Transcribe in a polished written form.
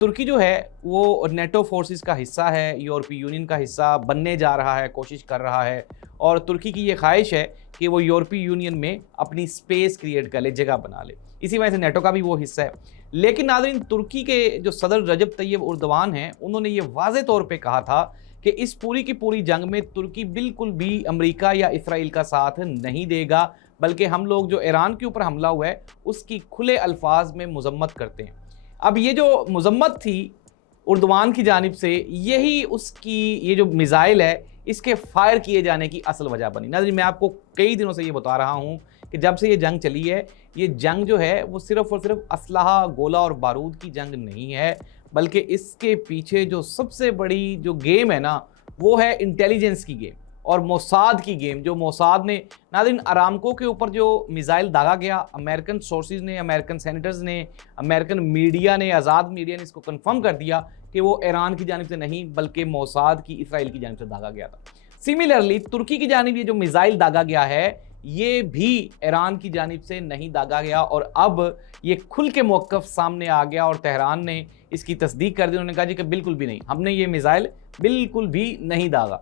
तुर्की जो है वो नेटो फोर्सेस का हिस्सा है, यूरोपीय यूनियन का हिस्सा बनने जा रहा है, कोशिश कर रहा है। और तुर्की की ये ख्वाहिश है कि वो यूरोपीय यूनियन में अपनी स्पेस क्रिएट कर ले, जगह बना ले। इसी वजह से नेटो का भी वो हिस्सा है। लेकिन नाज़रीन, तुर्की के जो सदर रजब तैयब उर्दवान हैं, उन्होंने ये वाज़े तौर पे कहा था कि इस पूरी की पूरी जंग में तुर्की बिल्कुल भी अमेरिका या इसराइल का साथ नहीं देगा, बल्कि हम लोग जो ईरान के ऊपर हमला हुआ है उसकी खुले अल्फाज में मजम्मत करते हैं। अब ये जो मजम्मत थी उर्दवान की जानिब से, यही उसकी ये जो मिसाइल है इसके फायर किए जाने की असल वजह बनी। नाज़रीन, मैं आपको कई दिनों से ये बता रहा हूँ कि जब से ये जंग चली है, ये जंग जो है वो सिर्फ़ और सिर्फ असलहा, गोला और बारूद की जंग नहीं है, बल्कि इसके पीछे जो सबसे बड़ी जो गेम है ना, वो है इंटेलिजेंस की गेम और मोसाद की गेम। जो मोसाद ने, नाज़रीन, अरामको के ऊपर जो मिसाइल दागा गया, अमेरिकन सोर्सेज ने, अमेरिकन सेनेटर्स ने, अमेरिकन मीडिया ने, आज़ाद मीडिया ने इसको कंफर्म कर दिया कि वो ईरान की जानिब से नहीं बल्कि मोसाद की, इसराइल की जानिब से दागा गया था। सिमिलरली तुर्की की जानिब ये जो मिसाइल दागा गया है, ये भी ईरान की जानिब से नहीं दागा गया और अब ये खुल के मौक़िफ़ सामने आ गया और तेहरान ने इसकी तस्दीक कर दी। उन्होंने कहा जी कि बिल्कुल भी नहीं, हमने ये मिसाइल बिल्कुल भी नहीं दागा।